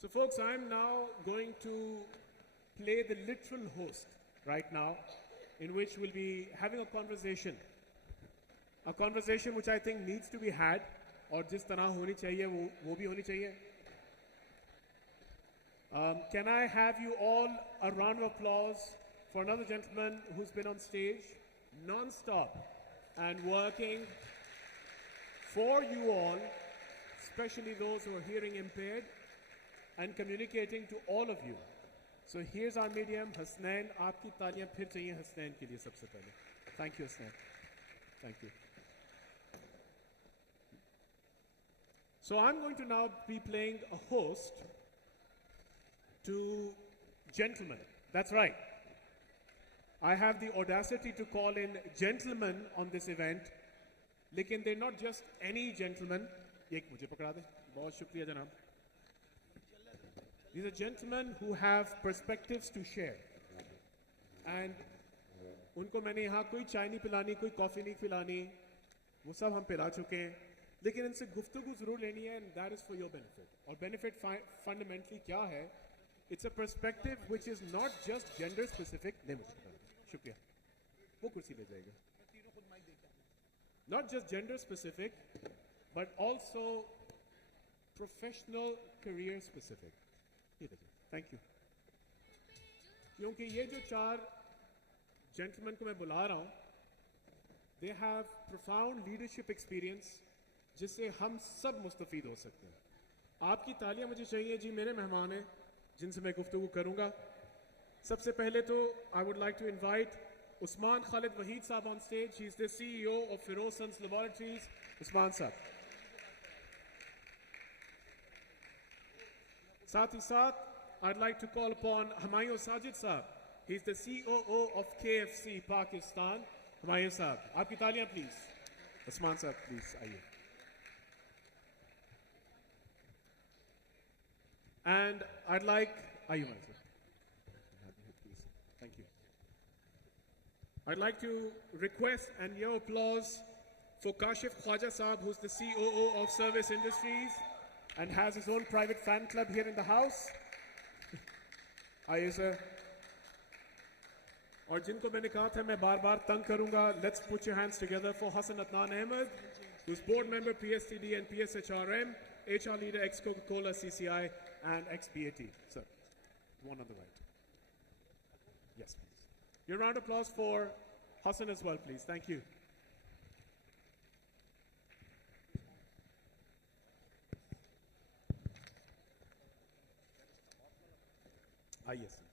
So folks, I'm now going to play the literal host right now, in which we'll be having a conversation which I think needs to be had, और जिस तरह होनी चाहिए वो भी होनी चाहिए. Can I have you all a round of applause for another gentleman who's been on stage non-stop and working for you all, especially those who are hearing impaired, and communicating to all of you. So here's our medium, Hasnain. आपकी तालियां फिर चाहिए हसनैन के लिए सबसे पहले. Thank you, Hasnain. Thank you. So I'm going to now be playing a host to gentlemen. That's right. I have the audacity to call in gentlemen on this event. लेकिन they're not just any gentlemen. एक मुझे पकड़ा दे. बहुत शुक्रिया जनाब. These are gentlemen who have perspectives to share. And उनको मैंने यहाँ कोई चाय नहीं पिलानी, कोई कॉफी नहीं पिलानी, वो सब हम पिला चुके हैं. लेकिन इनसे गुफ्तगू जरूर लेनी है, and that is for your benefit. और benefit fundamentally क्या है? It's a perspective which is not just gender specific. नहीं मुझे पता नहीं. शुक्रिया. वो कुर्सी ले जाएगा. Not just gender specific, but also professional career specific. Thank you. क्योंकि ये जो चार gentlemen को मैं बुला रहा हूँ, they have profound leadership experience जिससे हम सब मुस्तफीद हो सकते हैं. आपकी तालियां मुझे चाहिए जी. मेरे मेहमान हैं जिनसे मैं गुफ्तगू करूंगा. सबसे पहले तो I would like to invite Usman Khalid Waheed साहब on stage. He is the CEO of Feroz Sons Laboratories. Usman साहब. साथ ही साथ I'd like to call upon Humayun Sajid साहब. He is the COO of KFC Pakistan. Humayun साहब, आपकी तालियां please. Usman साहब please आइए. And I'd like Ayuman sir. Thank you. I'd like to request and your applause for Kashif Khwaja Saab, who's the COO of Service Industries and has his own private fan club here in the house. Aye sir. और जिनको मैंने कहा था मैं बार-बार तंग करूंगा, let's put your hands together for Hassan Adnan Ahmed, who's board member PSTD and PSHRM, HR leader ex-Coca-Cola, CCI, and ex-BAT. Sir, one on the right. Yes, please. Your round of applause for Hassan as well, please. Thank you. Yes, sir.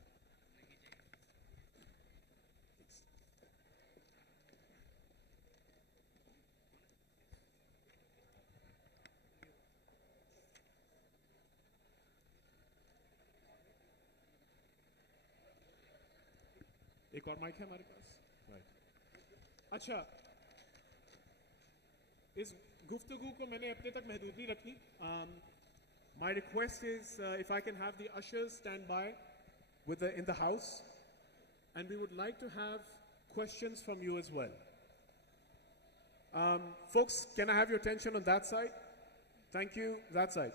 एक और mic है हमारे पास. Right. अच्छा, इस गुफ्तगू को मैंने अपने तक महदूद नहीं रखनी. My request is if I can have the ushers stand by in the house, and we would like to have questions from you as well. Folks, can I have your attention on that side? Thank you. That side.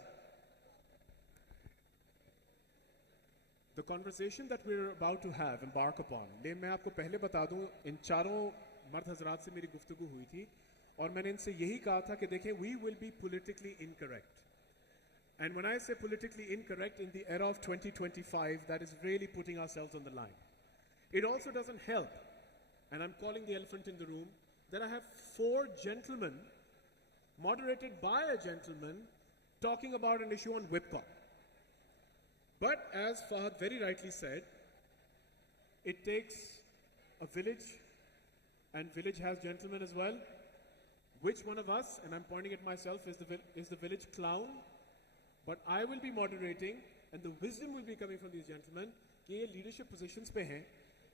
The conversation that we're about to embark upon, मैं आपको पहले बता दूं, इन चारों मर्द हजरात से मेरी गुफ्तगू हुई थी और मैंने इनसे यही कहा था कि देखें, we will be politically incorrect. And when I say politically incorrect in the era of 2025, that is really putting ourselves on the line. It also doesn't help, and I'm calling the elephant in the room, that I have four gentlemen, moderated by a gentleman, talking about an issue on WIPCOM. But as Fahad very rightly said, it takes a village, and village has gentlemen as well. Which one of us, and I'm pointing at myself, is the village clown? But I will be moderating, and the wisdom will be coming from these gentlemen कि ये leadership positions पे हैं,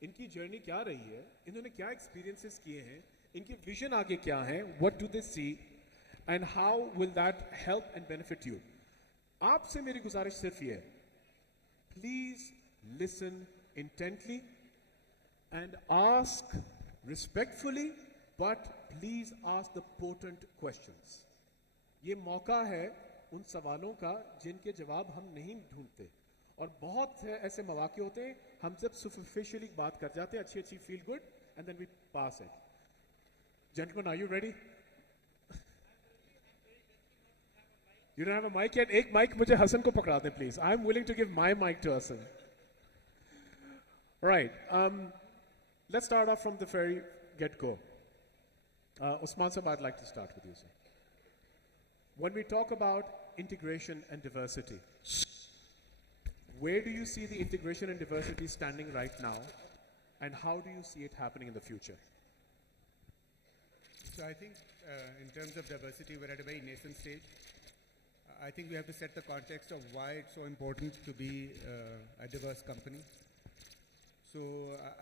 इनकी journey क्या रही है, इन्होंने क्या experiences किए हैं, इनकी vision आगे क्या है, what do they see, and how will that help and benefit you. आपसे मेरी गुजारिश सिर्फ ये है, please listen intently and ask respectfully, but please ask the potent questions. ये मौका है उन सवालों का जिनके जवाब हम नहीं ढूंढते। और बहुत से ऐसे मौके होते हैं हम जब सुपरफिशियली बात कर जाते हैं, अच्छी अच्छी feel good, and then we pass it. Gentleman, are you ready? You don't have a mic yet? एक माइक मुझे हसन को पकड़ा दें please. I am willing to give my mic to Hasan. Right. Let's start off from the very get-go. Usman Sahab, I'd like to start with you, sir. When we talk about integration and diversity, where do you see the integration and diversity standing right now, and how do you see it happening in the future? So I think in terms of diversity, we're at a very nascent stage. I think we have to set the context of why it's so important to be a diverse company. So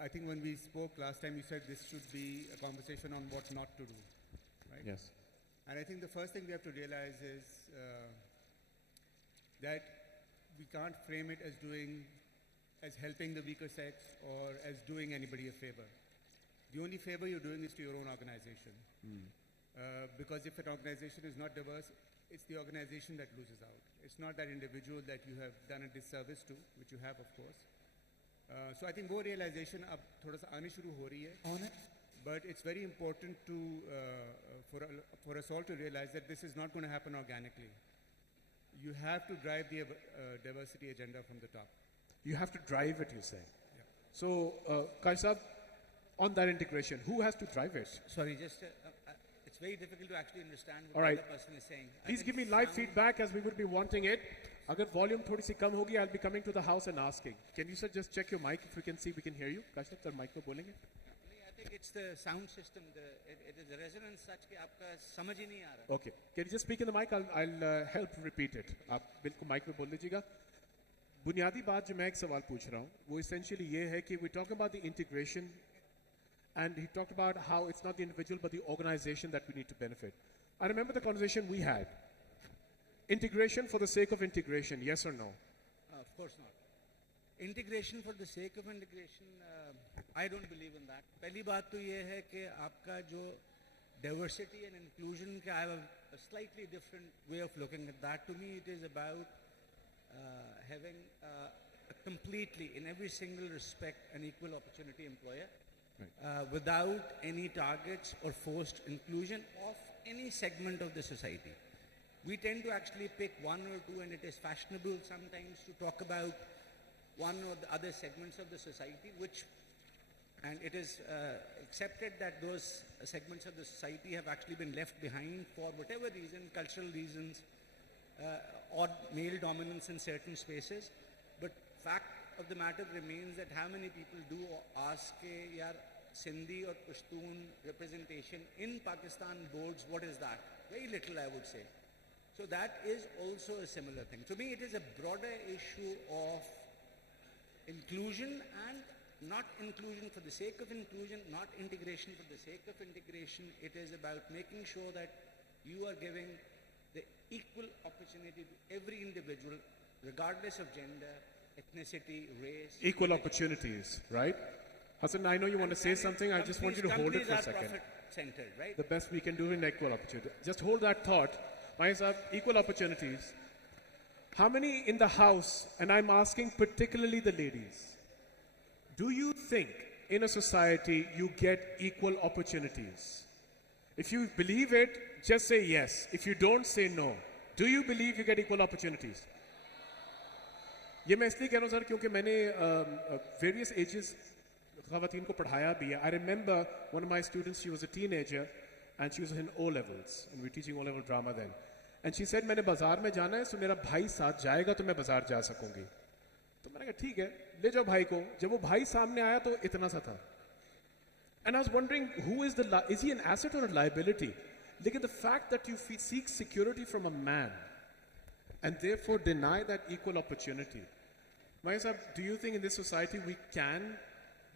I think when we spoke last time, you said this should be a conversation on what not to do, right? Yes. And I think the first thing we have to realize is that we can't frame it as helping the weaker sex or as doing anybody a favor. The only favor you're doing is to your own organization. Because if an organization is not diverse, it's the organization that loses out. It's not that individual that you have done a disservice to, which you have, of course. So I think वो realization अब थोड़ा सा आने शुरू हो रही है. But it's very important to for us all to realize that this is not going to happen organically. You have to drive the diversity agenda from the top. You have to drive it, you say. Yeah. So, Kaisab, on that integration, who has to drive it? Sorry, just it's very difficult to actually understand what All right. the other person is saying. Please give me live feedback as we would be wanting it. अगर volume थोड़ी सी कम होगी, I'll be coming to the house and asking. Can you sir just check your mic if we can see we can hear you? Kashif sir mic पे बोलेंगे? I think it's the sound system. It is the resonance such कि आपका समझ ही नहीं आ रहा. Okay. Can you just speak in the mic? I'll help repeat it. आप बिल्कुल mic पे बोल लीजिएगा. बुनियादी बात जो मैं एक सवाल पूछ रहा हूँ, वो essentially ये है कि we talk about the integration, and he talked about how it's not the individual but the organization that we need to benefit. I remember the conversation we had. Integration for the sake of integration, yes or no? Of course not. Integration for the sake of integration, I don't believe in that. पहली बात तो ये है कि आपका जो diversity and inclusion, I have a slightly different way of looking at that. To me, it is about having a completely, in every single respect, an equal opportunity employer, without any targets or forced inclusion of any segment of the society. We tend to actually pick one or two, and it is fashionable sometimes to talk about one or the other segments of the society, and it is accepted that those segments of the society have actually been left behind for whatever reason, cultural reasons, or male dominance in certain spaces. But fact of the matter remains that how many people do ask, yaar, Sindhi or Pashtun representation in Pakistan boards, what is that? Very little, I would say. So that is also a similar thing. To me, it is a broader issue of inclusion, and not inclusion for the sake of inclusion, not integration for the sake of integration. It is about making sure that you are giving the equal opportunity to every individual, regardless of gender, ethnicity, race. Equal opportunities, right? Hassan, I know you want to say something. I just want you to hold it for a second. Profit-centered, right? The best we can do in equal opportunity. Just hold that thought. Myself, equal opportunities. How many in the house, and I'm asking particularly the ladies, do you think in a society you get equal opportunities? If you believe it, just say yes. If you don't, say no. Do you believe you get equal opportunities? ये मैं इसलिए कह रहा हूँ sir क्योंकि मैंने various ages ख़वातीन को पढ़ाया भी है. I remember one of my students, she was a teenager and she was in O levels and we were teaching O level drama then. And she said मैंने बाजार में जाना है, so मेरा भाई साथ जाएगा तो मैं बाजार जा सकूंगी. तो मैंने कहा ठीक है, ले जाओ भाई को. जब वो भाई सामने आया तो इतना सा था. And I was wondering, is he an asset or a liability? लेकिन the fact that you seek security from a man and therefore deny that equal opportunity. Maya sahab, do you think in this society we can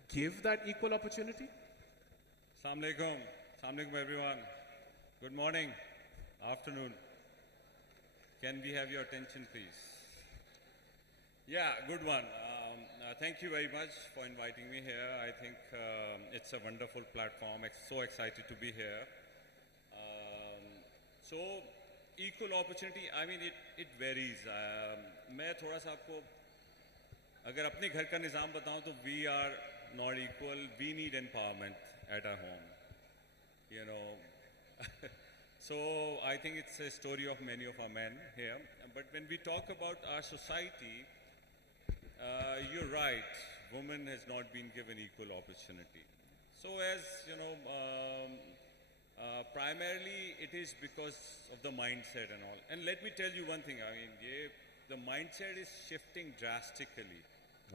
give that equal opportunity? Assalamu alaikum. Assalamu alaikum everyone. Good morning, afternoon. Can we have your attention please? Yeah, good one. Thank you very much for inviting me here. I think it's a wonderful platform. So excited to be here. So equal opportunity, I mean, it varies. मैं थोड़ा सा आपको अगर अपने घर का निज़ाम बताऊं तो we are not equal. We need empowerment at our home. You know, so I think it's a story of many of our men here. But when we talk about our society, you're right. Women has not been given equal opportunity. So as you know, primarily it is because of the mindset and all. And let me tell you one thing. I mean, the mindset is shifting drastically.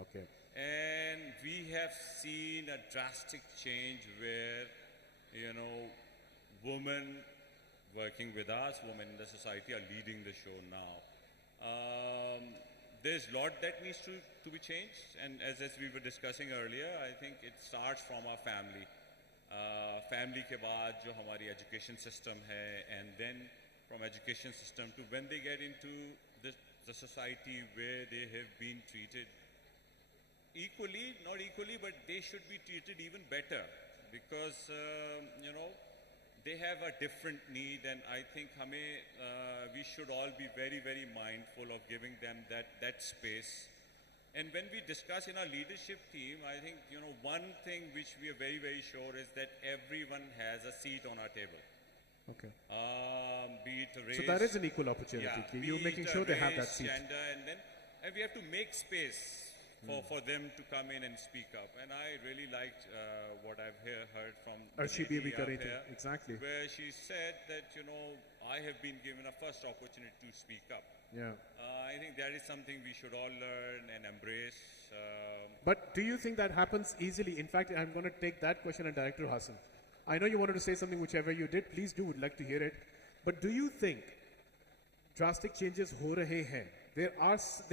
Okay. And we have seen a drastic change where, you know, women working with us, women in the society are leading the show now. There's a lot that needs to be changed, and as we were discussing earlier, I think it starts from our family. Family के बाद जो हमारी education system है, and then from education system to when they get into the society where they have been treated equally, not equally, but they should be treated even better because you know, they have a different need, and I think we should all be very, very mindful of giving them that space. And when we discuss in our leadership team, I think, you know, one thing which we are very, very sure is that everyone has a seat on our table. Okay. Be it a race. So that is an equal opportunity. Yeah, You're be making it a sure they have that race, seat. Gender, and we have to make space for them to come in and speak up. And I really liked what I've heard from Arshi the lady Bibi up Karite, here, exactly. where she said that, you know, I have been given a first opportunity to speak up. Yeah. I think that is something we should all learn and embrace. But do you think that happens easily? In fact, I'm going to take that question at Director Hassan. I know you wanted to say something, whichever you did. Please do, would like to hear it. But do you think drastic changes ho rahe hain? There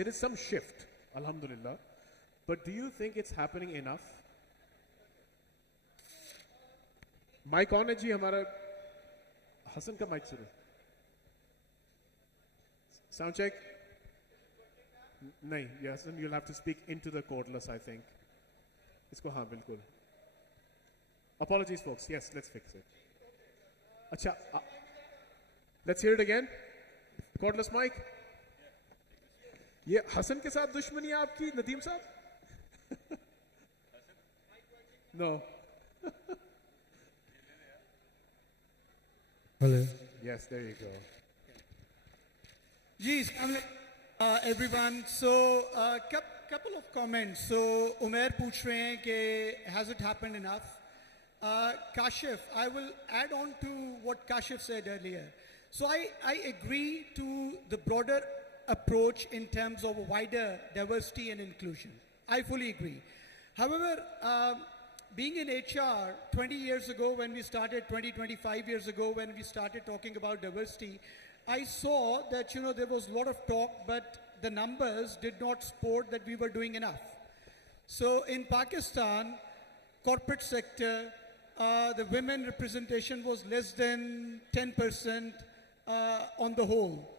is some shift, alhamdulillah. But do you think it's happening enough? Mic on है जी हमारा हसन का mic शुरू sound check नहीं ये Hasan you'll have to speak into the cordless I think इसको हाँ बिल्कुल apologies folks yes let's fix it अच्छा let's hear it again cordless mic ये हसन के साथ दुश्मनी है आपकी नदीम साहब no Hello. yes there you go Geez, everyone. So, couple of comments. So, Umair पूछ रहे हैं कि has it happened enough? Kashif, I will add on to what Kashif said earlier. So, I agree to the broader approach in terms of wider diversity and inclusion. I fully agree. However, being in HR 20 years ago when we started, 25 years ago when we started talking about diversity, I saw that, you know, there was a lot of talk, but the numbers did not support that we were doing enough. So in Pakistan, corporate sector, the women representation was less than 10% on the whole.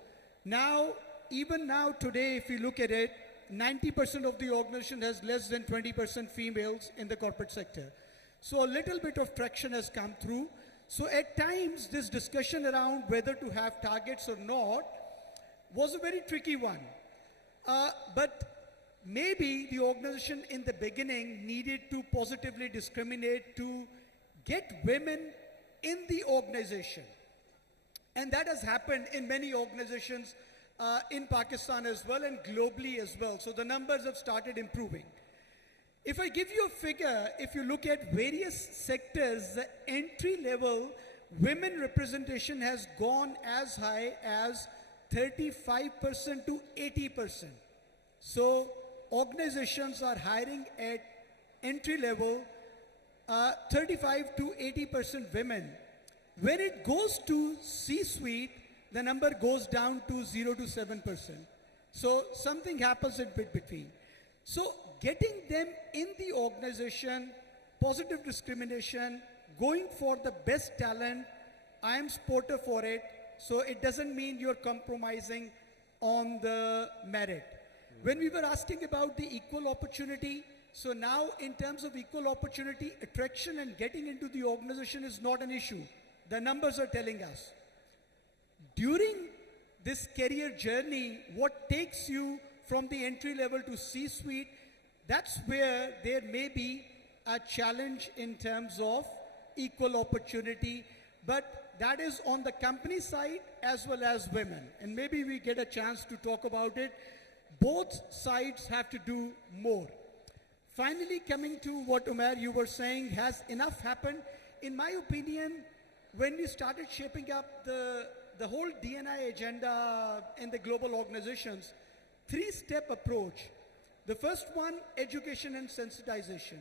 Now, even now today, if you look at it, 90% of the organization has less than 20% females in the corporate sector. So a little bit of traction has come through. So at times, this discussion around whether to have targets or not was a very tricky one. But maybe the organization in the beginning needed to positively discriminate to get women in the organization. And that has happened in many organizations in Pakistan as well and globally as well. So the numbers have started improving. If I give you a figure, if you look at various sectors, the entry-level women representation has gone as high as 35% to 80%. So organizations are hiring at entry-level 35 to 80% women. When it goes to C-suite, the number goes down to 0 to 7%. So something happens in between. So getting them in the organization, positive discrimination, going for the best talent, I am supporter for it. So it doesn't mean you're compromising on the merit. When we were asking about the equal opportunity, so now in terms of equal opportunity, attraction and getting into the organization is not an issue. The numbers are telling us. During this career journey, what takes you from the entry level to C-suite, that's where there may be a challenge in terms of equal opportunity, but that is on the company side as well as women. And maybe we get a chance to talk about it. Both sides have to do more. Finally, coming to what Umair you were saying, has enough happened? In my opinion, when we started shaping up the whole D&I agenda in the global organizations, three-step approach. The first one, education and sensitization.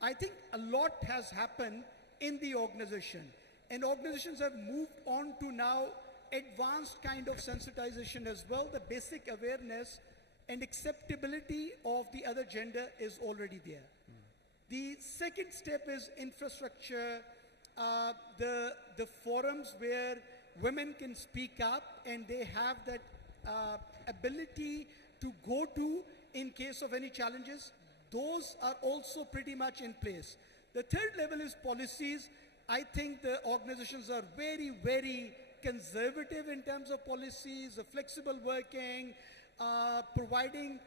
I think a lot has happened in the organization, and organizations have moved on to now advanced kind of sensitization as well. The basic awareness and acceptability of the other gender is already there. The second step is infrastructure, the forums where women can speak up and they have that ability to go to in case of any challenges. Those are also pretty much in place. The third level is policies. I think the organizations are very, very conservative in terms of policies, flexible working, providing,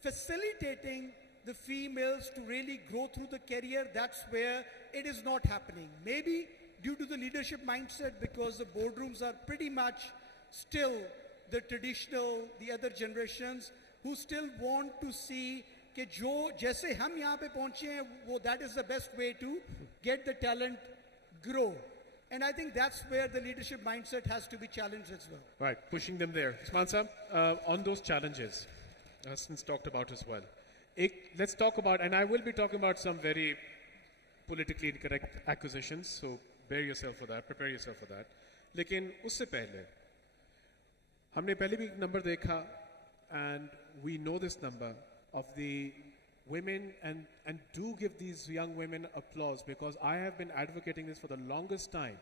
facilitating the females to really grow through the career. That's where it is not happening. Maybe due to the leadership mindset, because the boardrooms are pretty much still the traditional, the other generations who still want to see कि जो जैसे हम यहाँ पे पहुँचे हैं वो that is the best way to get the talent grow. And I think that's where the leadership mindset has to be challenged as well. Right, pushing them there. Usman Sahab, on those challenges, since talked about as well. Let's talk about, and I will be talking about some very politically incorrect acquisitions, so bear yourself for that, prepare yourself for that. लेकिन उससे पहले हमने पहले भी एक number देखा, and we know this number of the women, and do give these young women applause, because I have been advocating this for the longest time.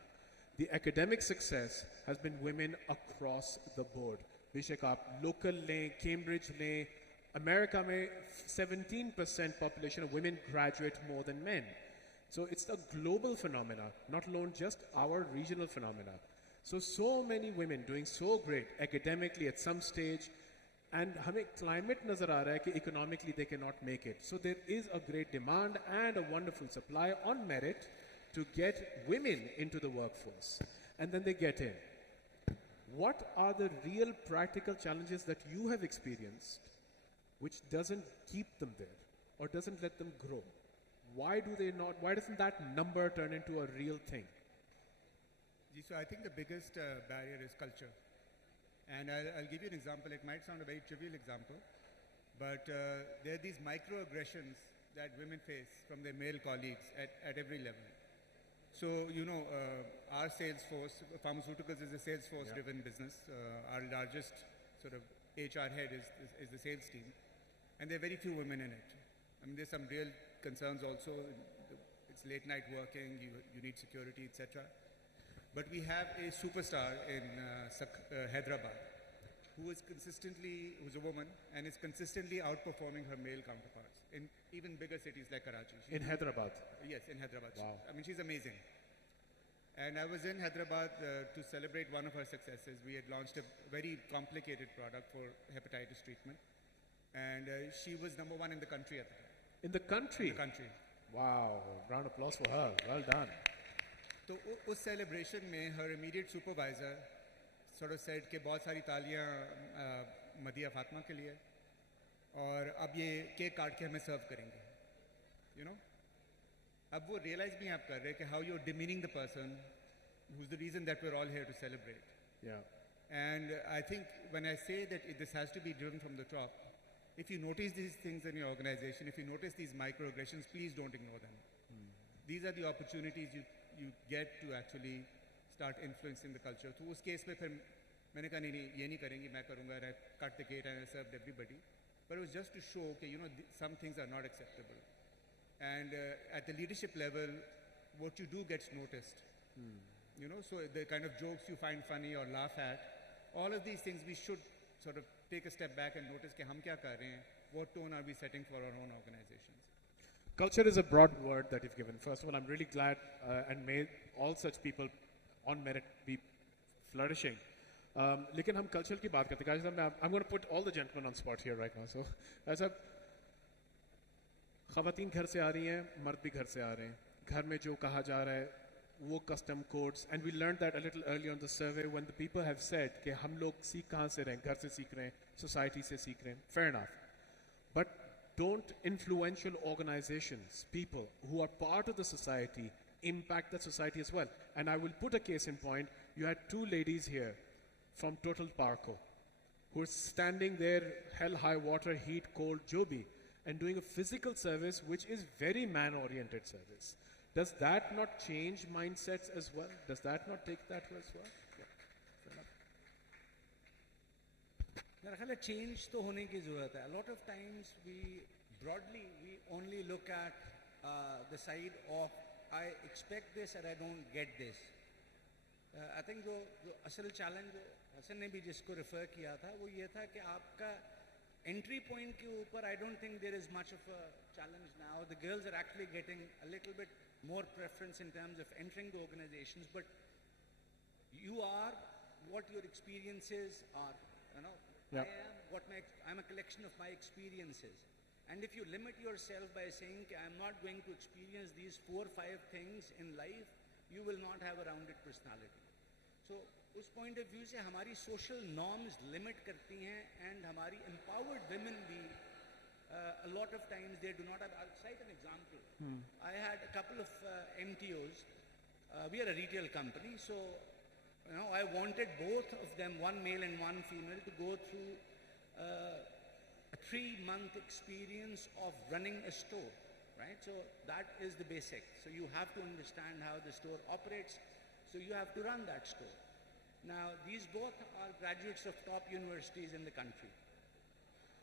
The academic success has been women across the board. बेशक आप local लें, Cambridge लें, America में 17% population of women graduate more than men. So it's a global phenomena, not alone just our regional phenomena. So many women doing so great academically at some stage, and हमें climate नजर आ रहा है कि economically they cannot make it. So there is a great demand and a wonderful supply on merit to get women into the workforce, and then they get in. What are the real practical challenges that you have experienced which doesn't keep them there or doesn't let them grow? Why doesn't that number turn into a real thing? So I think the biggest barrier is culture. And I'll give you an example. It might sound a very trivial example, but there are these microaggressions that women face from their male colleagues at every level. So, our sales force, pharmaceuticals is a sales force-driven business. Our largest sort of HR head is the sales team, and there are very few women in it. I mean, there's some real concerns also. It's late night working, you need security, etc. But we have a superstar in Hyderabad who's a woman and is consistently outperforming her male counterparts in even bigger cities like Karachi. In Hyderabad? Yes, in Hyderabad. Wow. I mean, she's amazing. And I was in Hyderabad to celebrate one of her successes. We had launched a very complicated product for hepatitis treatment. And she was number one in the country at the time. In the country? In the country. Wow, round of applause for her. Well done. तो उस celebration में her immediate supervisor sort of said कि बहुत सारी तालियां मदिया फातिमा के लिए और अब ये केक काट के हमें सर्व करेंगे, अब वो realize भी आप कर रहे हैं कि how you're demeaning the person who's the reason that we're all here to celebrate. Yeah. And I think when I say that this has to be driven from the top, if you notice these things in your organization, if you notice these microaggressions, please don't ignore them. These are the opportunities you get to actually start influencing the culture. तो उस case में फिर मैंने कहा नहीं ये नहीं करेंगे, मैं करूँगा, and I cut the cake and I served everybody. But it was just to show कि some things are not acceptable. And at the leadership level, what you do gets noticed. So the kind of jokes you find funny or laugh at, all of these things we should sort of take a step back and notice कि हम क्या कर रहे हैं, what tone are we setting for our own organizations. Culture is a broad word that you've given. First of all, I'm really glad and may all such people on merit be flourishing. लेकिन हम culture की बात करते हैं guys, I'm going to put all the gentlemen on spot here right now. So ऐसा ख़वातीन घर से आ रही हैं, मर्द भी घर से आ रहे हैं. घर में जो कहा जा रहा है वो custom codes, and we learned that a little earlier on the survey when the people have said कि हम लोग सीख कहाँ से रहे हैं, घर से सीख रहे हैं, society से सीख रहे हैं. Fair enough. But don't influential organizations, people who are part of the society, impact the society as well? And I will put a case in point. You had two ladies here from Total Parco who are standing there, hell, high water, heat, cold, jobi, and doing a physical service which is very man-oriented service. Does that not change mindsets as well? Does that not take that as well? Yeah. Fair enough. मेरा ख्याल है change तो होने की ज़रूरत है. A lot of times we only look at the side of I expect this and I don't get this. I think जो असल चैलेंज हसन ने भी जिसको रेफर किया था वो ये था कि आपका entry point के ऊपर I don't think there is much of a challenge now. The girls are actually getting a little bit more preference in terms of entering the organizations, but you are what your experiences are. You know, Yeah. I'm a collection of my experiences. And if you limit yourself by saying I'm not going to experience these 4 or 5 things in life, you will not have a rounded personality. So उस point of view से हमारी social norms limit करती हैं, and हमारी empowered women भी a lot of times they do not have. I'll cite an example. I had a couple of MTOs. We are a retail company, so you know, I wanted both of them, one male and one female, to go through a 3-month experience of running a store, right? So that is the basic. So you have to understand how the store operates. So you have to run that store. Now, these both are graduates of top universities in the country.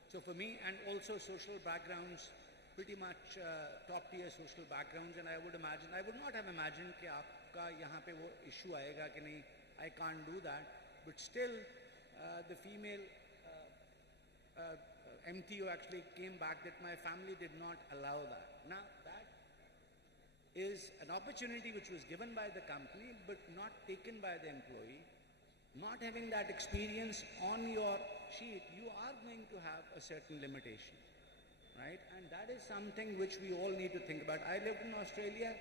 So for me, and also social backgrounds, pretty much top tier social backgrounds, and I would not have imagined कि आपका यहाँ पे वो issue आएगा कि नहीं, I can't do that. But still, the female MTO actually came back that my family did not allow that. Now, that is an opportunity which was given by the company but not taken by the employee. Not having that experience on your sheet, you are going to have a certain limitation, right? And that is something which we all need to think about. I lived in Australia.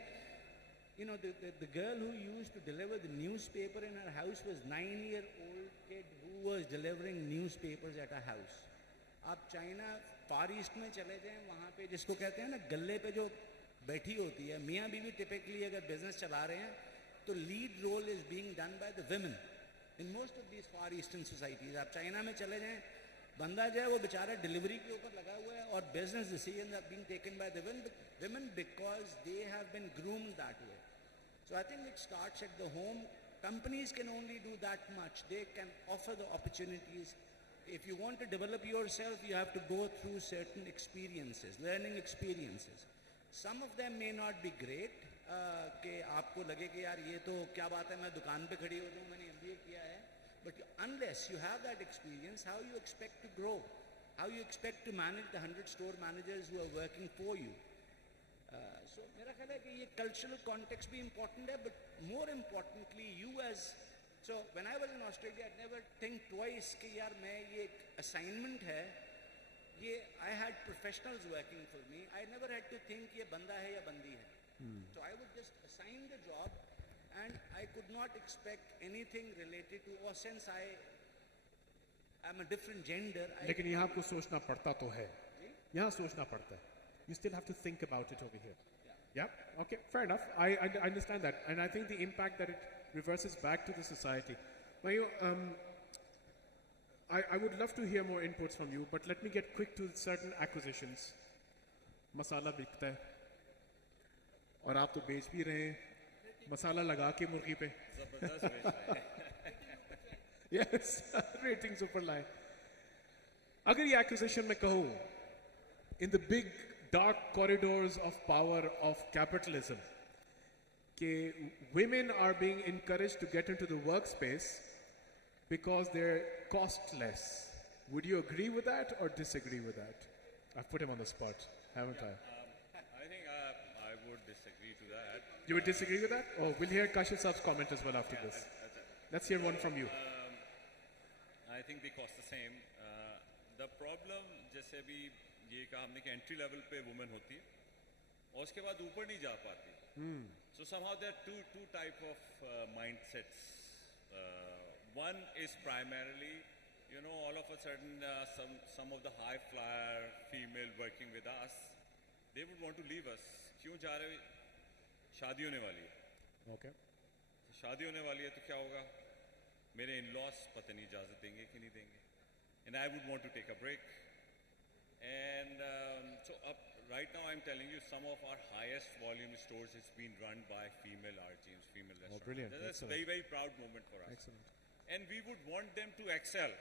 You know, the girl who used to deliver the newspaper in her house was 9-year-old kid who was delivering newspapers at her house. आप China फार east में चले जाएं, वहाँ पे जिसको कहते हैं ना गले पे जो बैठी होती है, मियाँ बीवी टिपिकली अगर बिजनेस चला रहे हैं तो lead role is being done by the women in most of these far eastern societies. आप चाइना में चले जाएं, बंदा जो है वो बेचारा डिलीवरी के ऊपर लगा हुआ है और business decision are being taken by the women because they have been groomed that way. So I think it starts at the home. Companies can only do that much. They can offer the opportunities. If you want to develop yourself, you have to go through certain experiences, learning experiences. Some of them may not be great. कि आपको लगे कि यार ये तो क्या बात है, मैं दुकान पे खड़ी हो जाऊँ, मैंने MBA किया है. But unless you have that experience, how you expect to grow? How you expect to manage the 100 store managers who are working for you? So मेरा ख्याल है कि ये cultural context भी important है, but more importantly, you as so when I was in Australia, I'd never think twice कि यार मैं ये assignment है, ये I had professionals working for me. I never had to think ये बंदा है या बंदी है. So I was just assigned the job, and I could not expect anything related to, or since I am a different gender. लेकिन यहाँ आपको सोचना पड़ता तो है. यहाँ सोचना पड़ता है. You still have to think about it over here. Yeah. Okay. Fair enough. I understand that, and I think the impact that it reverses back to the society. Now, I would love to hear more inputs from you, but let me get quick to certain acquisitions. मसाला बिकता है और आप तो बेच भी रहे हैं मसाला लगा के मुर्गी पे. जबरदस्त बेच रहे हैं. Yes, rating super line. अगर ये acquisition में कहूँ, in the big dark corridors of power of capitalism, कि women are being encouraged to get into the workspace because they're cost less. Would you agree with that or disagree with that? I've put him on the spot, haven't I? I think I would disagree to that. You would disagree with that? Oh, we'll hear Kashif Saab's comment as well after this. Let's hear one from you. think they cost the same. The problem, जैसे अभी ये कहा हमने कि entry level पे women होती है और उसके बाद ऊपर नहीं जा पाती. So somehow there are two type of mindsets. One is primarily, you know, all of a sudden some of the high flyer female working with us, they would want to leave us. क्यों जा रहे? शादी होने वाली है. Okay. शादी होने वाली है तो क्या होगा? मेरे in-laws पता नहीं इजाज़त देंगे कि नहीं देंगे. And I would want to take a break. And so right now I'm telling you, some of our highest volume stores has been run by female RGMs, female restaurants. brilliant. That's a Excellent. very, very proud moment for us. Excellent. And we would want them to excel.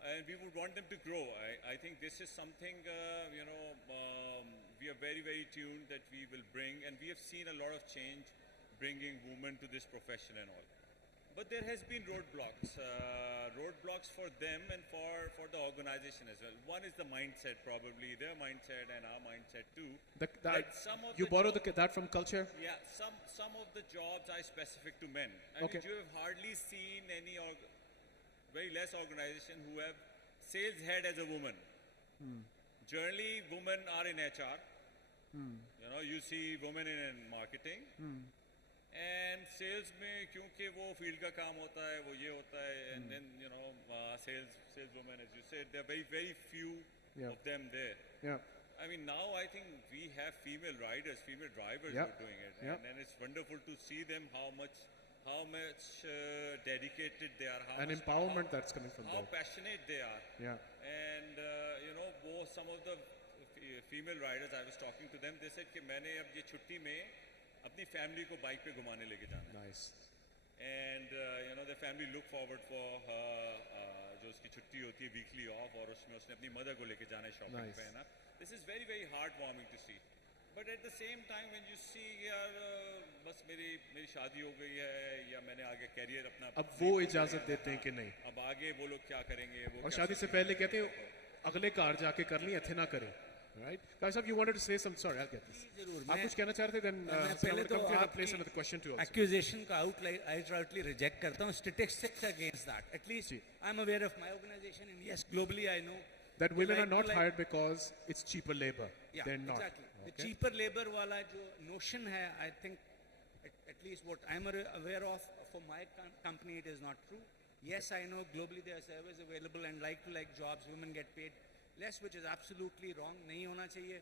And we would want them to grow. I think this is something, you know, we are very, very tuned that we will bring, and we have seen a lot of change bringing women to this profession and all. But there has been roadblocks for them and for the organization as well. One is the mindset, probably their mindset and our mindset too. That some of You the borrow job- that from culture? Yeah, some of the jobs are specific to men. I Okay. mean, you have hardly seen any very less organization who have sales head as a woman. Generally, women are in HR. You know, you see women in marketing. And sales में क्योंकि वो field का काम होता है, वो ये होता है, and then you know sales women, as you said, there are very, very few Yeah. of them there. Yeah. I mean, now I think we have female riders, female drivers Yeah. who are doing it, Yeah. and it's wonderful to see them how much dedicated they are, And empowerment that's coming from how there. passionate they are. Yeah. And you know, some of the female riders, I was talking to them, they said कि मैंने अब ये छुट्टी में अपनी family को bike पे घुमाने लेके जाना है. Nice. And you know, the family look forward for her जो उसकी छुट्टी होती है weekly off, और उसमें उसने अपनी mother को लेके जाना है shopping Nice. पे, है ना. This is very, very heartwarming to see. But at the same time, when you see यार बस मेरी शादी हो गई है या मैंने आगे कैरियर अपना अब वो इजाजत देते हैं कि नहीं. अब आगे वो लोग क्या करेंगे, वो और क्या शादी से सोचेंगे? पहले कहते हैं अगले कार जाके कर ली, ऐसे ना करें. Right? Guys, you wanted to say some. Sorry, I'll get this. जरूर. आप कुछ कहना चाह रहे थे? Then मैं Hassan, I पहले want to तो come to you and place another question to you also. accusation का outrightly reject करता हूँ. Statistics against that. At least I'm aware of my organization, and yes, globally I know That women are not like- hired because it's cheaper labor. Yeah, They're not. exactly. The Okay? cheaper labor वाला जो notion है, I think at least what I'm aware of for my company, it is not true. Yes, I know globally there are servers available and like jobs, women get paid less, which is absolutely wrong. नहीं होना चाहिए.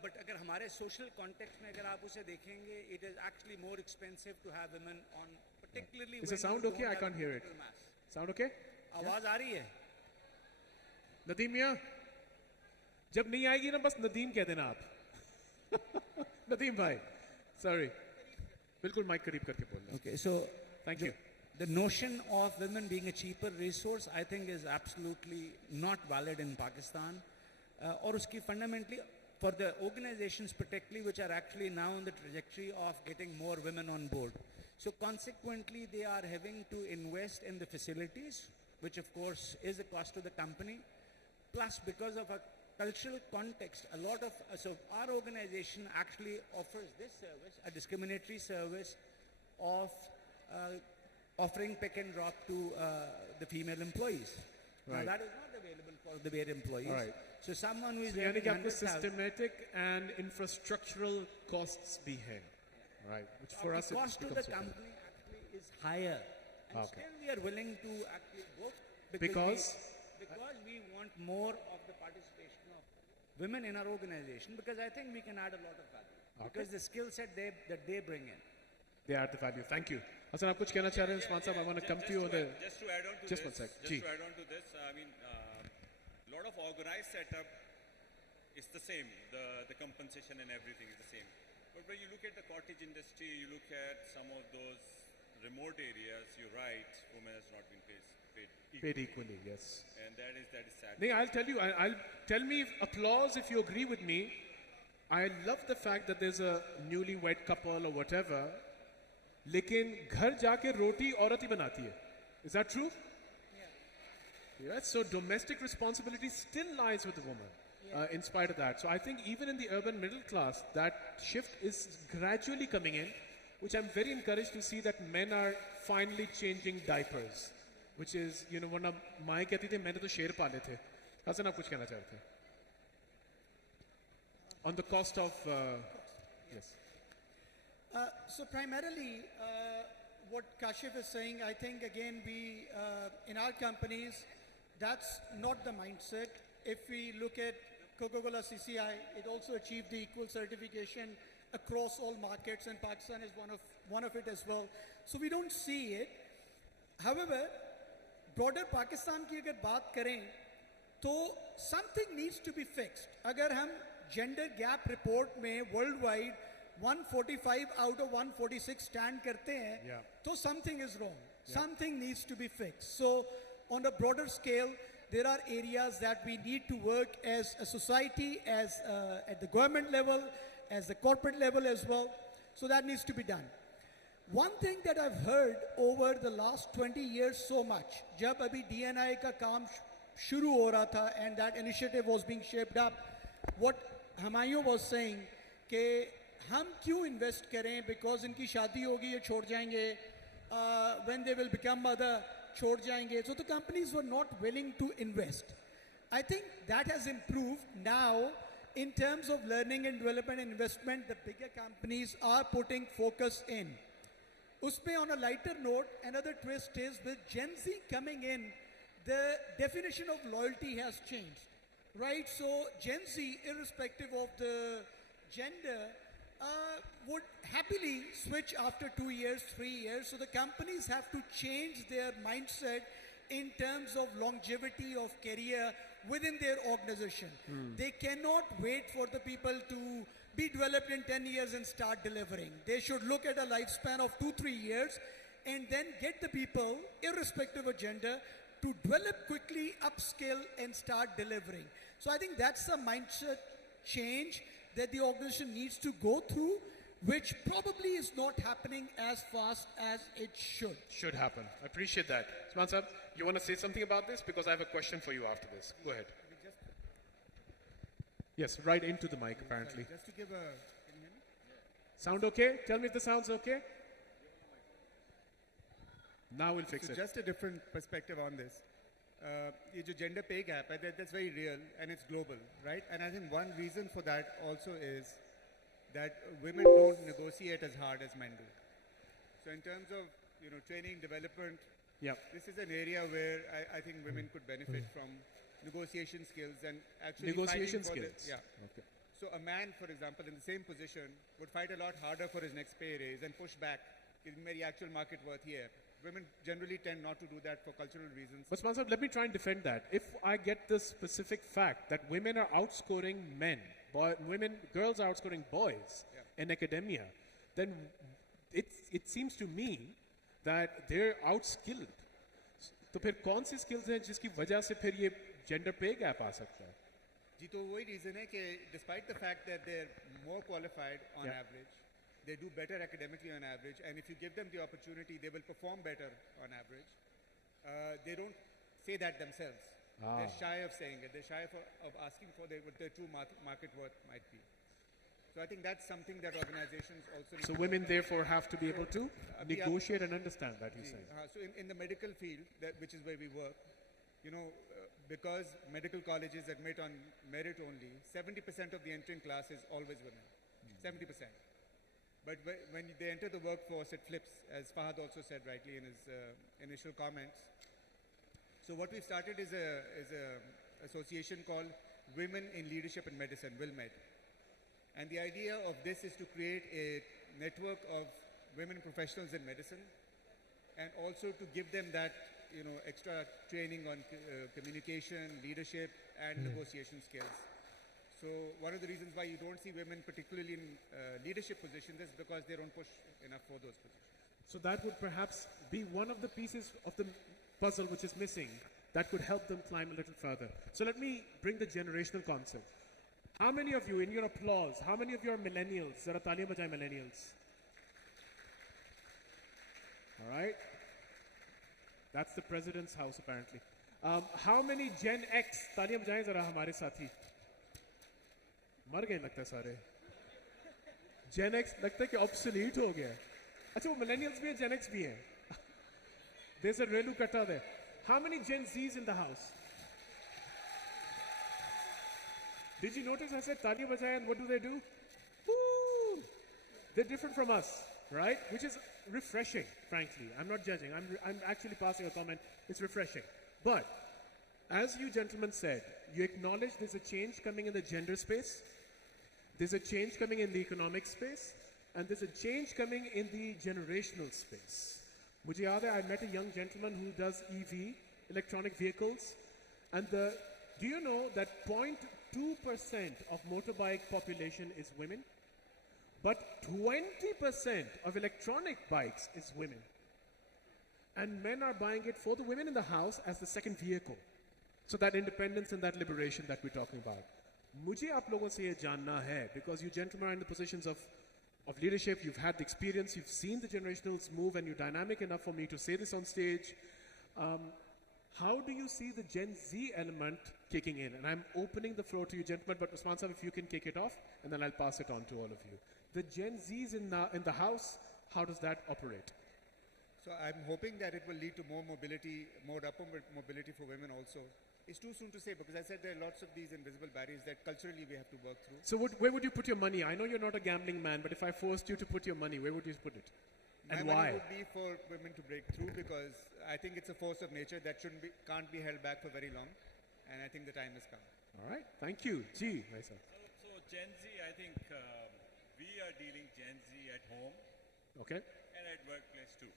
But अगर हमारे social context में अगर आप उसे देखेंगे, it is actually more expensive to have women on, particularly Is when the sound you okay? don't I have can't hear it. critical mass. Sound okay? आवाज आ रही है? नदीम मियाँ, जब नहीं आएगी ना बस नदीम कह देना आप. नदीम भाई, sorry. बिल्कुल माइक करीब करके बोलना. Okay, so Thank the, you. the notion of women being a cheaper resource, I think, is absolutely not valid in Pakistan. Or uski fundamentally, for the organizations particularly which are actually now on the trajectory of getting more women on board. So consequently, they are having to invest in the facilities, which of course is a cost to the company. Plus, because of a cultural context, a lot of, so our organization actually offers this service, a discriminatory service of offering pick and drop to the female employees. Right. Now that is not available for the male employees. All right. So someone who is यानी earning कि आपको 100,000, systematic and infrastructural costs भी हैं. Right. Which for us the it cost to the becomes okay. company actually is higher. And Okay. still we are willing to actually go Because? because we want more of the participation of women in our organization, because I think we can add a lot of value. Okay. Because the skill set that they bring in. They add the value. Thank you. Hassan, आप कुछ कहना चाह रहे हैं? Usman साहब, I want to come to you on the. Just to add on to Just this, one sec. Just Ji. to add on to this, I mean, lot of organized setup is the same. The compensation and everything is the same. But when you look at the cottage industry, you look at some of those remote areas, you're right, women has not been paid Paid equally, yes. and that is sad. No, I'll tell you. I'll tell me applause if you agree with me. I love the fact that there's a newlywed couple or whatever. लेकिन घर जाके रोटी औरत ही बनाती है. Is that true? Yeah. Yes. So domestic responsibility still lies with the woman. In spite of that, so I think even in the urban middle class, that shift is gradually coming in, which I'm very encouraged to see that men are finally changing diapers, which is, you know, वरना माएँ कहती थी मैंने तो शेर पाले थे. हसन आप कुछ कहना चाह रहे थे? On the cost of, yes. So primarily, what Kashif is saying, I think again we, in our companies, that's not the mindset. If we look at Coca-Cola CCI, it also achieved the equal certification across all markets, and Pakistan is one of it as well. So we don't see it. However, broader Pakistan की अगर बात करें, तो something needs to be fixed. अगर हम gender gap report में worldwide 145 out of 146 stand करते हैं, Yeah. तो something is wrong. Something needs to be fixed. So on a broader scale, there are areas that we need to work as a society, as at the government level, as the corporate level as well. So that needs to be done. One thing that I've heard over the last 20 years so much, जब अभी DNI का काम शुरू हो रहा था and that initiative was being shaped up, what Humayun was saying कि हम क्यों invest करें because इनकी शादी होगी ये छोड़ जाएंगे, when they will become mother छोड़ जाएंगे. So the companies were not willing to invest. I think that has improved now in terms of learning and development and investment. The bigger companies are putting focus in. Usme on a lighter note, another twist is with Gen Z coming in, the definition of loyalty has changed, right? So Gen Z, irrespective of the gender, would happily switch after 2 years, 3 years. So the companies have to change their mindset in terms of longevity of career within their organization. They cannot wait for the people to be developed in 10 years and start delivering. They should look at a lifespan of 2-3 years and then get the people, irrespective of gender, to develop quickly, upskill and start delivering. So I think that's the mindset change that the organization needs to go through, which probably is not happening as fast as it should. Should happen. I appreciate that. Usman Sahab, you want to say something about this? Because I have a question for you after this. Go ahead. Yes, right into the mic apparently. Just to give a, can you hear me? Sound okay? Tell me if the sound's okay. Now we'll fix So it. just a different perspective on this. ये जो gender pay gap है, that's very real and it's global, right? And I think one reason for that also is that women don't negotiate as hard as men do. So in terms of training, development, Yeah. this is an area where I think women could benefit from negotiation skills and actually Negotiation fighting for skills. yeah. Okay. So a man, for example, in the same position would fight a lot harder for his next pay raise and push back, giving me actual market worth here. Women generally tend not to do that for cultural reasons. But Usman Sahab, let me try and defend that. If I get the specific fact that women are outscoring men, girls are outscoring boys in academia, then it seems to me that they're outskilled. तो फिर कौन सी skills हैं जिसकी वजह से फिर ये gender pay gap आ सकता है? जी तो वही reason है कि despite the fact that they're more qualified on average, they do better academically on average, and if you give them the opportunity, they will perform better on average. They don't say that themselves. They're shy of saying it. They're shy of asking for what their true market worth might be. So I think that's something that organizations also need So to women look at. therefore have to be able to negotiate and understand that, you ji, say. हाँ, so in the medical field, which is where we work, because medical colleges admit on merit only, 70% of the entering class is always women. 70%. But when they enter the workforce, it flips, as Fahad also said rightly in his initial comments. So what we've started is a association called Women in Leadership in Medicine, WILMED. And the idea of this is to create a network of women professionals in medicine, and also to give them that extra training on communication, leadership, and negotiation skills. So one of the reasons why you don't see women particularly in leadership positions is because they don't push enough for those positions. So that would perhaps be one of the pieces of the puzzle which is missing that could help them climb a little further. So let me bring the generational concept. How many of you, in your applause, how many of you are millennials? Zara taaliyan bajaye millennials. All right. That's the president's house apparently. How many Gen X? तालियां बजाएं जरा हमारे साथी. मर गए लगता है सारे. Gen X लगता है कि obsolete हो गया. अच्छा वो millennials भी हैं, Gen X भी हैं. There's a Relu Kata there. How many Gen Zs in the house? Did you notice I said Talia Bajaya and what do? Woo! They're different from us, right? Which is refreshing, frankly. I'm not judging. I'm actually passing a comment. It's refreshing. But as you gentlemen said, you acknowledge there's a change coming in the gender space, there's a change coming in the economic space, and there's a change coming in the generational space. Mujhe yaad hai, I met a young gentleman who does EV, electronic vehicles, and do you know that 0.2% of motorbike population is women? But 20% of electronic bikes is women. And men are buying it for the women in the house as the second vehicle. So that independence and that liberation that we're talking about. Mujhe aap logon se ye janna hai, because you gentlemen are in the positions of leadership, you've had the experience, you've seen the generationals move, and you're dynamic enough for me to say this on stage. How do you see the Gen Z element kicking in? And I'm opening the floor to you gentlemen, but Usman Sahib, if you can kick it off, and then I'll pass it on to all of you. The Gen Zs in the house, how does that operate? So I'm hoping that it will lead to more mobility, more upward mobility for women also. It's too soon to say, because I said there are lots of these invisible barriers that culturally we have to work through. So where would you put your money? I know you're not a gambling man, but if I forced you to put your money, where would you put it? And My why? money would be for women to break through, because I think it's a force of nature that can't be held back for very long, and I think the time has come. All right, thank you. Ji, Vaisa. So Gen Z, I think we are dealing Gen Z at home Okay. and at workplace too.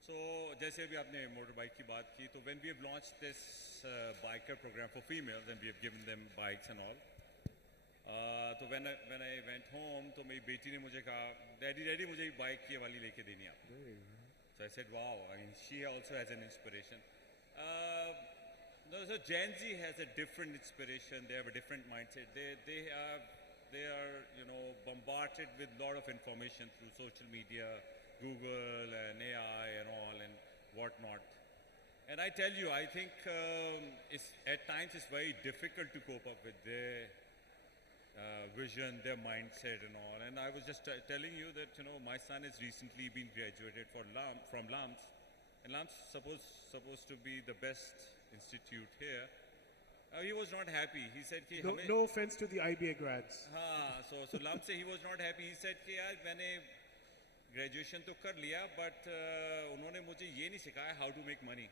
So जैसे अभी आपने motorbike की बात की, तो when we have launched this biker program for females, and we have given them bikes and all. तो when I went home, तो मेरी बेटी ने मुझे कहा, डैडी मुझे एक बाइक ये वाली लेके देनी आप. So I said, wow. I mean, she also has an inspiration. No, so Gen Z has a different inspiration. They have a different mindset. They are bombarded with a lot of information through social media, Google and AI and all and whatnot. And I tell you, I think at times it's very difficult to cope up with their vision, their mindset and all. And I was just telling you that, my son has recently been graduated from LAMS. And LAMS supposed to be the best institute here. He was not happy. He said, No offense to the IBA grads. So LAMS he was not happy. He said, यार मैंने graduation तो कर लिया, but उन्होंने मुझे ये नहीं सिखाया how to make money.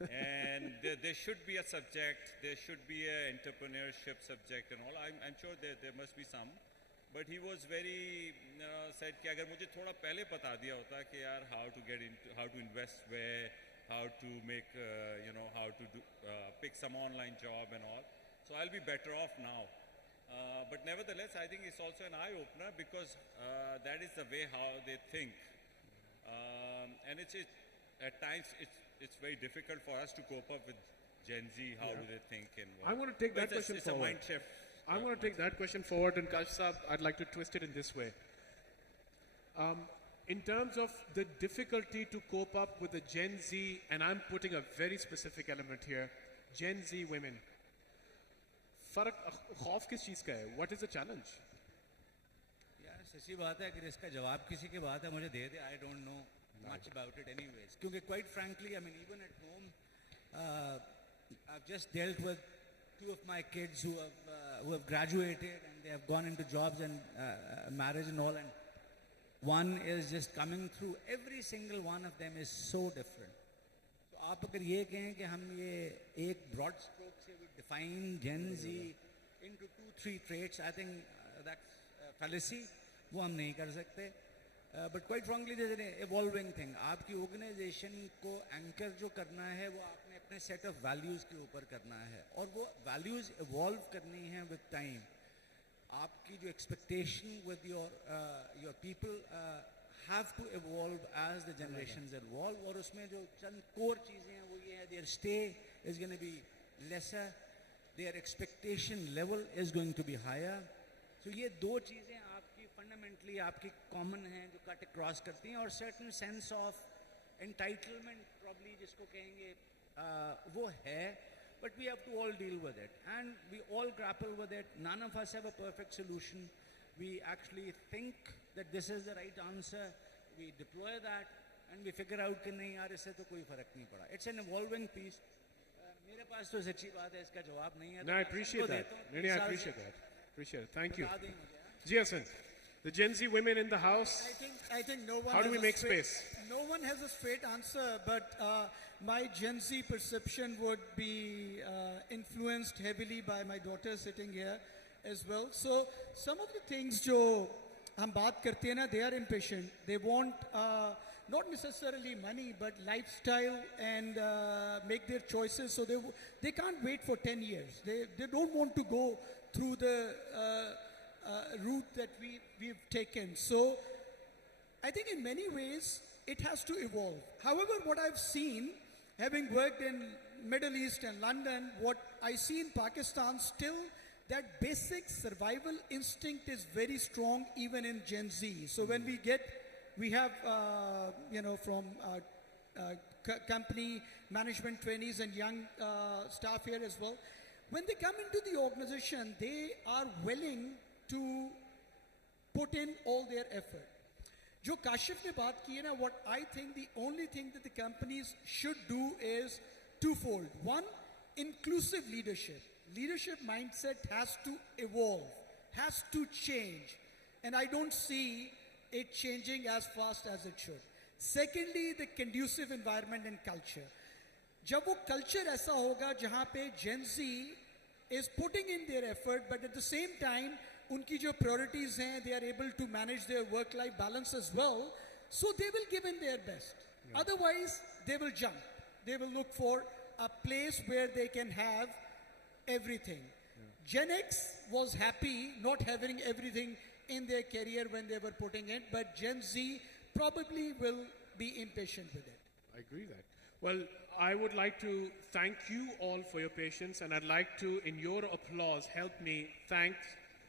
And there should be a subject, there should be an entrepreneurship subject and all. I'm sure there must be some. But he was very said कि अगर मुझे थोड़ा पहले बता दिया होता कि यार how to invest where, how to make how to do pick some online job and all. So I'll be better off now. But nevertheless, I think it's also an eye-opener, because that is the way how they think. And at times it's very difficult for us to cope up with Gen Z, how do they think and what. I want to take that But question it's forward. a mind shift. I want to take that question forward, and Kash Saab, I'd like to twist it in this way. In terms of the difficulty to cope up with the Gen Z, and I'm putting a very specific element here, Gen Z women. खौफ किस चीज़ का है? What is the challenge? यार सच्ची बात है, अगर इसका जवाब किसी के बात है मुझे दे दे. I don't know much about it anyways. क्योंकि quite frankly, I mean, even at home, I've just dealt with two of my kids who have graduated and they have gone into jobs and marriage and all, and one is just coming through. Every single one of them is so different. So आप अगर ये कहें कि हम ये एक broad stroke से we define Gen Z into 2-3 traits, I think that's fallacy. वो हम नहीं कर सकते. But quite frankly, there's an evolving thing. आपकी organization को anchor जो करना है वो आपने अपने set of values के ऊपर करना है, और वो values evolve करनी है with time. आपकी जो expectation with your people have to evolve as the generations evolve, और उसमें जो चंद core चीज़ें हैं वो ये है, their stay is going to be lesser, their expectation level is going to be higher. So ये दो चीज़ें आपकी fundamentally आपकी common हैं जो cut across करती हैं, और certain sense of entitlement probably जिसको कहेंगे वो है. But we have to all deal with it, and we all grapple with it. None of us have a perfect solution. We actually think that this is the right answer. We deploy that, and we figure out कि नहीं यार इससे तो कोई फर्क नहीं पड़ा. It's an evolving piece. मेरे पास तो सच्ची बात है इसका जवाब नहीं है. No, I appreciate that. No, I appreciate that. Appreciate it. Thank you. बता दें मुझे, हाँ? Ji Hassan, the Gen Z women in the house. I think no one. How do has we a make straight- space? No one has a straight answer, but my Gen Z perception would be influenced heavily by my daughter sitting here as well. So some of the things जो हम बात करते हैं ना, they are impatient. They want not necessarily money, but lifestyle and make their choices. So they can't wait for 10 years. They don't want to go through the route that we've taken. So I think in many ways it has to evolve. However, what I've seen, having worked in Middle East and London, what I see in Pakistan still, that basic survival instinct is very strong even in Gen Z. So when we have, from company management trainees and young staff here as well. When they come into the organization, they are willing to put in all their effort. जो काशिफ ने बात की है ना, what I think the only thing that the companies should do is twofold. One, inclusive leadership. Leadership mindset has to evolve, has to change, and I don't see it changing as fast as it should. Secondly, the conducive environment and culture. जब वो culture ऐसा होगा जहाँ पे Gen Z is putting in their effort, but at the same time, उनकी जो priorities हैं, they are able to manage their work-life balance as well, so they will give in their best. Yeah. Otherwise, they will jump. They will look for a place where they can have everything. Yeah. Gen X was happy not having everything in their career when they were putting it, but Gen Z probably will be impatient with it. I agree that. Well, I would like to thank you all for your patience, and I'd like to, in your applause, help me thank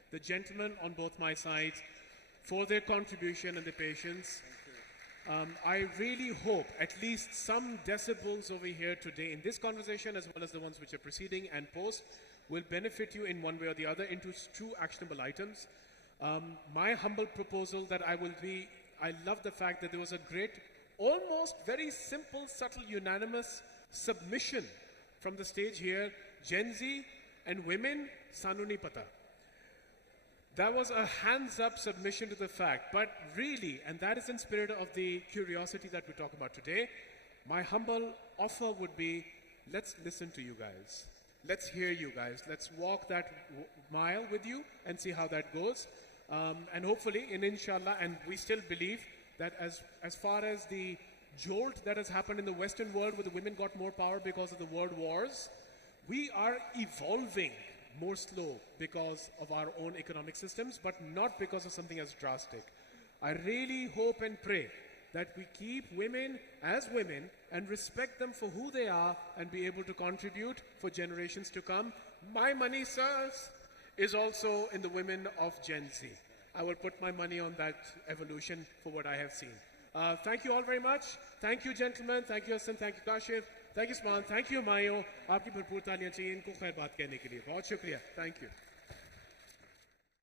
the gentlemen on both my sides for their contribution and their patience. I really hope at least some decibels over here today in this conversation, as well as the ones which are preceding and post, will benefit you in one way or the other into two actionable items. My humble proposal that I love the fact that there was a great, almost very simple, subtle, unanimous submission from the stage here. Gen Z and women, Sanuni Pata. That was a hands-up submission to the fact, but really, and that is in spirit of the curiosity that we talk about today, my humble offer would be, let's listen to you guys. Let's hear you guys. Let's walk that mile with you and see how that goes. And hopefully, inshallah, and we still believe that as far as the jolt that has happened in the Western world where the women got more power because of the world wars, we are evolving more slow because of our own economic systems, but not because of something as drastic. I really hope and pray that we keep women as women and respect them for who they are and be able to contribute for generations to come. My money, sirs, is also in the women of Gen Z. I will put my money on that evolution for what I have seen. Thank you all very much. Thank you, gentlemen. Thank you, Hassan. Thank you, Kashif. Thank you, Sman. Thank you, Mayo. आपकी भरपूर तालियां चाहिए इनको खैर बात कहने के लिए. बहुत शुक्रिया. Thank you.